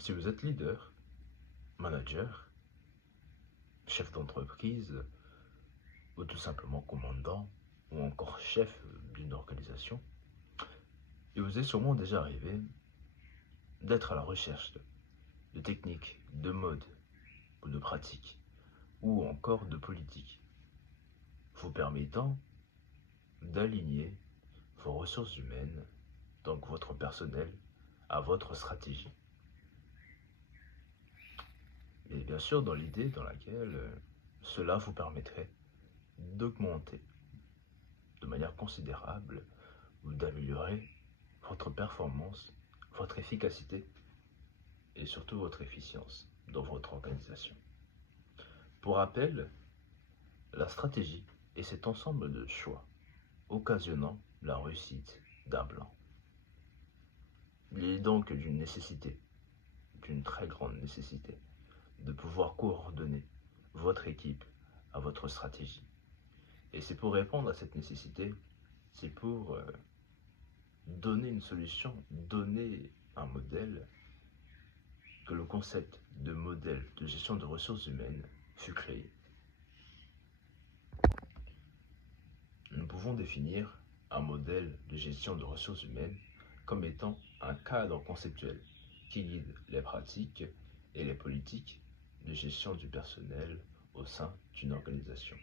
Si vous êtes leader, manager, chef d'entreprise, ou tout simplement commandant, ou encore chef d'une organisation, il vous est sûrement déjà arrivé d'être à la recherche de techniques, de modes, ou de pratiques, ou encore de politiques, vous permettant d'aligner vos ressources humaines, donc votre personnel, à votre stratégie. Et bien sûr, dans l'idée dans laquelle cela vous permettrait d'augmenter de manière considérable ou d'améliorer votre performance, votre efficacité et surtout votre efficience dans votre organisation. Pour rappel, la stratégie est cet ensemble de choix occasionnant la réussite d'un plan. Il est donc d'une nécessité, d'une très grande nécessité, de pouvoir coordonner votre équipe à votre stratégie. Et c'est pour répondre à cette nécessité, c'est pour donner une solution, donner un modèle, que le concept de modèle de gestion de ressources humaines fut créé. Nous pouvons définir un modèle de gestion de ressources humaines comme étant un cadre conceptuel qui guide les pratiques et les politiques de gestion du personnel au sein d'une organisation.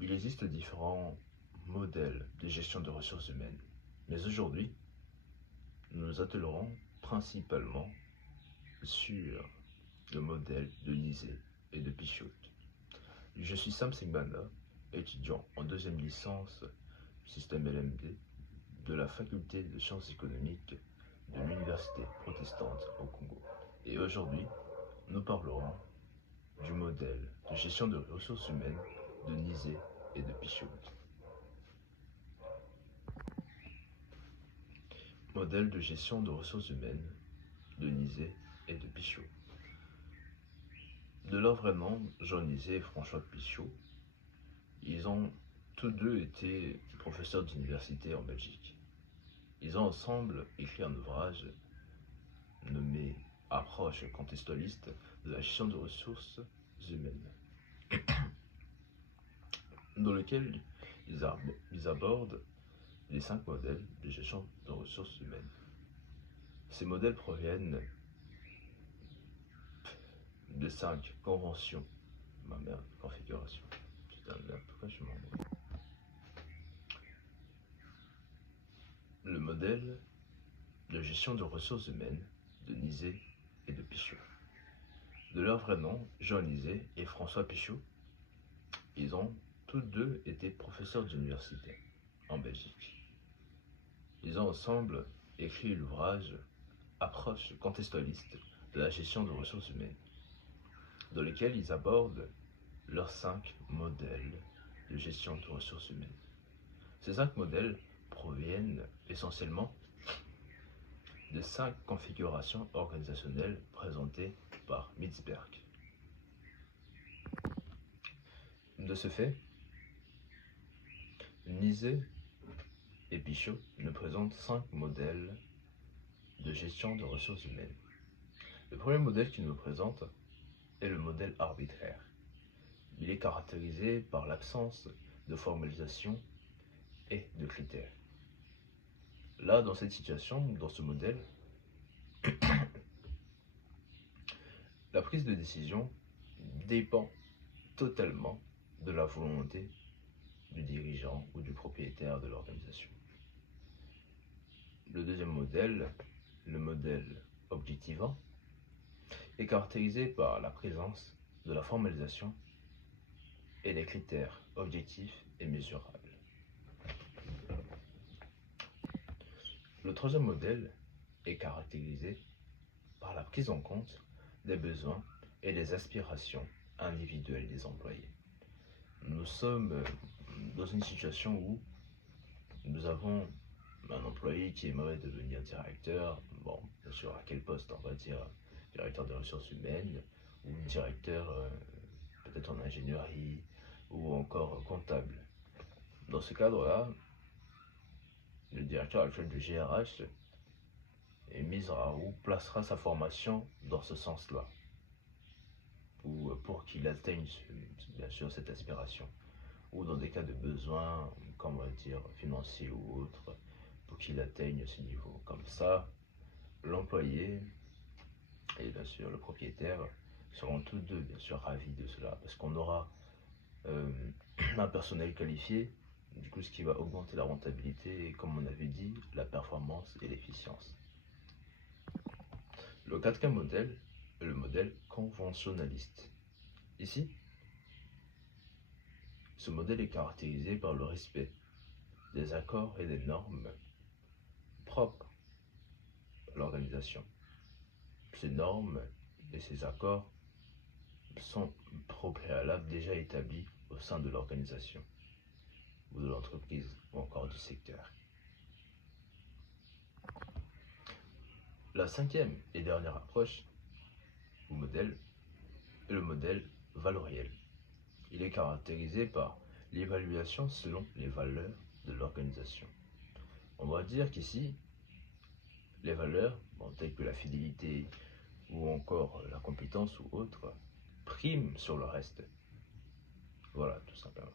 Il existe différents modèles de gestion de ressources humaines, mais aujourd'hui, nous nous attellerons principalement sur le modèle de Nizet et de Pichot. Je suis Sam Singbanda, étudiant en deuxième licence système LMD de la faculté de sciences économiques de l'Université protestante au Congo. Et aujourd'hui, nous parlerons du modèle de gestion de ressources humaines de Nizet et de Pichot. Modèle de gestion de ressources humaines de Nizet et de Pichot. De leur vrai nom, Jean Nizet et François Pichot, ils ont tous deux été professeurs d'université en Belgique. Ils ont ensemble écrit un ouvrage nommé Approche contextualiste de la gestion de ressources humaines, dans lequel ils abordent les 5 modèles de gestion de ressources humaines. Ces modèles proviennent de 5 conventions. Ma merde, configuration. Putain de merde, pourquoi je m'en... Le modèle de gestion de ressources humaines de Nizet et de Pichot. De leur vrai nom, Jean Nizet et François Pichot, ils ont tous deux été professeurs d'université en Belgique. Ils ont ensemble écrit l'ouvrage Approche contextualiste de la gestion de ressources humaines, dans lequel ils abordent leurs 5 modèles de gestion de ressources humaines. Ces 5 modèles proviennent essentiellement de 5 configurations organisationnelles présentées par Mitzberg. De ce fait, Nizet et Pichot nous présentent 5 modèles de gestion de ressources humaines. Le premier modèle qu'ils nous présentent est le modèle arbitraire. Il est caractérisé par l'absence de formalisation et de critères. Là, dans cette situation, dans ce modèle, la prise de décision dépend totalement de la volonté du dirigeant ou du propriétaire de l'organisation. Le deuxième modèle, le modèle objectivant, est caractérisé par la présence de la formalisation et des critères objectifs et mesurables. Le troisième modèle est caractérisé par la prise en compte des besoins et des aspirations individuelles des employés. Nous sommes dans une situation où nous avons un employé qui aimerait devenir directeur, bon, bien sûr, à quel poste, on va dire directeur des ressources humaines, ou directeur peut-être en ingénierie, ou encore comptable. Dans ce cadre-là, le directeur actuel du GRH et misera ou placera sa formation dans ce sens-là, ou pour qu'il atteigne bien sûr cette aspiration, ou dans des cas de besoin, comme on va dire financier ou autre, pour qu'il atteigne ce niveau. Comme ça, l'employé et bien sûr le propriétaire seront tous deux bien sûr ravis de cela, parce qu'on aura euh, un personnel qualifié, du coup ce qui va augmenter la rentabilité et, comme on avait dit, la performance et l'efficience. Le quatrième modèle est le modèle conventionnaliste. Ici, ce modèle est caractérisé par le respect des accords et des normes propres à l'organisation. Ces normes et ces accords sont au préalable déjà établis au sein de l'organisation ou de l'entreprise ou encore du secteur. La cinquième et dernière approche ou modèle est le modèle valoriel. Il est caractérisé par l'évaluation selon les valeurs de l'organisation. On va dire qu'ici, les valeurs, telles que la fidélité ou encore la compétence ou autre, priment sur le reste. Voilà, tout simplement.